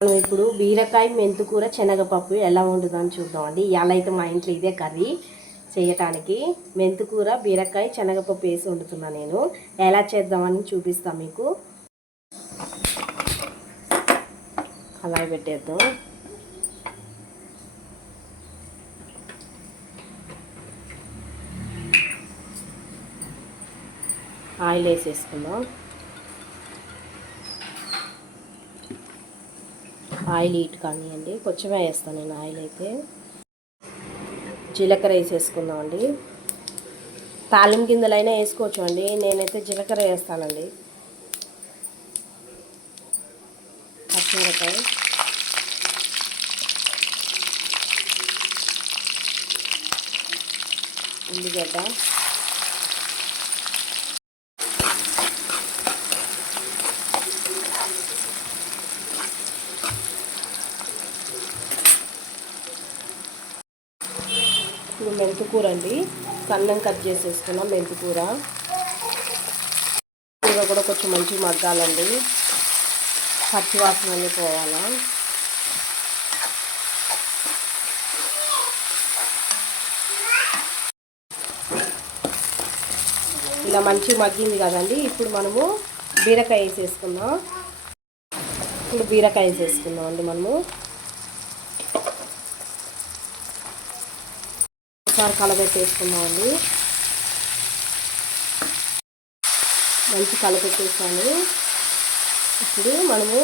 మనం ఇప్పుడు బీరకాయ మెంతుకూర శనగపప్పు ఎలా వండుదని చూద్దామండి. ఇవాళ అయితే మా ఇంట్లో ఇదే కర్రీ చేయటానికి. మెంతుకూర బీరకాయ శనగపప్పు వేసి వండుతున్నా నేను. ఎలా చేద్దామని చూపిస్తాను మీకు. అలా పెట్టేద్దాం. ఆయిల్ వేసేసుకుందాం. ఆయిల్ హీట్ కానివ్వండి కొంచెం వేస్తాను నేను ఆయిల్ అయితే. జీలకర్ర వేసేసుకుందాం అండి తాలిం గింజలైనా వేసుకోవచ్చు అండి నేనైతే జీలకర్ర వేస్తానండి. పచ్చిమిరకాయ ఉల్లిగడ్డ. ఇప్పుడు మెంతుకూర అండి సన్నం కట్ చేసేసుకున్నాం మెంతుకూర. కూర కూడా కొంచెం మంచిగా మగ్గాలండి. పచ్చి వాసన అన్నీ పోవాలా. ఇలా మంచిగా మగ్గింది కదండి. ఇప్పుడు మనము బీరకాయ వేసేసుకుందాం. ఇప్పుడు బీరకాయ వేసేసుకుందాం అండి మనము. ఒకసారి కలబెట్టేసుకున్నామండి. మంచి కలపెట్టేసాను ఇప్పుడు మనము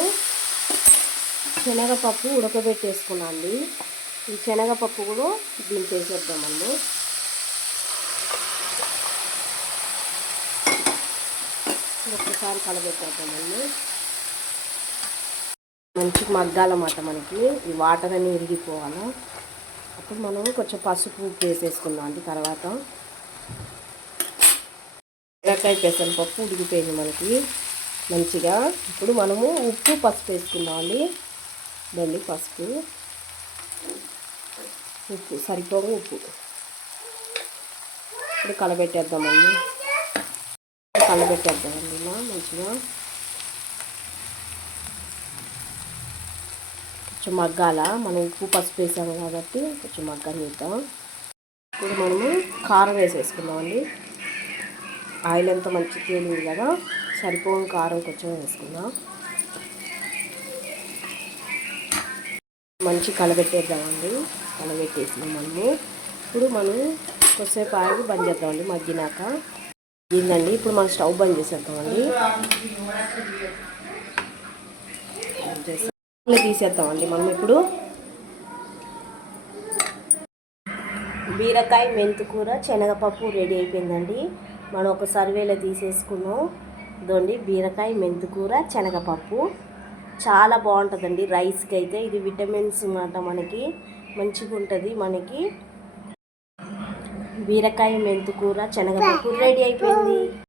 శనగపప్పు ఉడకబెట్టేసుకున్నామండి. ఈ శనగపప్పు కూడా దించేసేద్దాం ఒక్కసారి కలబెట్టేద్దామండి. మంచి మగ్గాలన్నమాట మనకి. ఈ వాటర్ అని విరిగిపోవాలి అప్పుడు మనం కొంచెం పసుపు ఉప్పు వేసేసుకుందాం అండి తర్వాత. మిరకాయ పెసరపప్పు ఉడికిపోయింది మనకి. మంచిగా ఇప్పుడు మనము ఉప్పు పసుపు వేసుకుందాం అండి. దండి పసుపు. ఉప్పు సరిపోగా ఉప్పు. ఇప్పుడు కలబెట్టేద్దామండి. కలబెట్టేద్దామండి ఇలా మంచిగా. కొంచెం మగ్గాల? మనం ఉప్పు పసుపు వేసాము కాబట్టి కొంచెం మగ్గనిద్దాం ఇప్పుడు మనము కారం వేసేసుకుందామండి ఆయిల్ అంతా మంచి తేలింది కదా సరిపోని కారం కొంచెం వేసుకుందాం. మంచి కలబెట్టేద్దామండి కలబెట్టేసినాం మనము. ఇప్పుడు మనం కొద్దిసేపు ఆగి బంద్ చేద్దామండి మగ్గినాక. ఇదండి ఇప్పుడు మనం స్టవ్ బంద్ చేసేద్దామండి తీసేద్దామండి. మనం ఇప్పుడు బీరకాయ మెంతుకూర శనగపప్పు రెడీ అయిపోయిందండి. మనం ఒక సర్వేలో తీసేసుకున్నాం. దొండి బీరకాయ మెంతుకూర శనగపప్పు. చాలా బాగుంటుందండి రైస్కి అయితే. ఇది విటమిన్స్ అన్నమాట మనకి. మంచిగా ఉంటుంది మనకి. బీరకాయ మెంతుకూర శనగపప్పు రెడీ అయిపోయింది.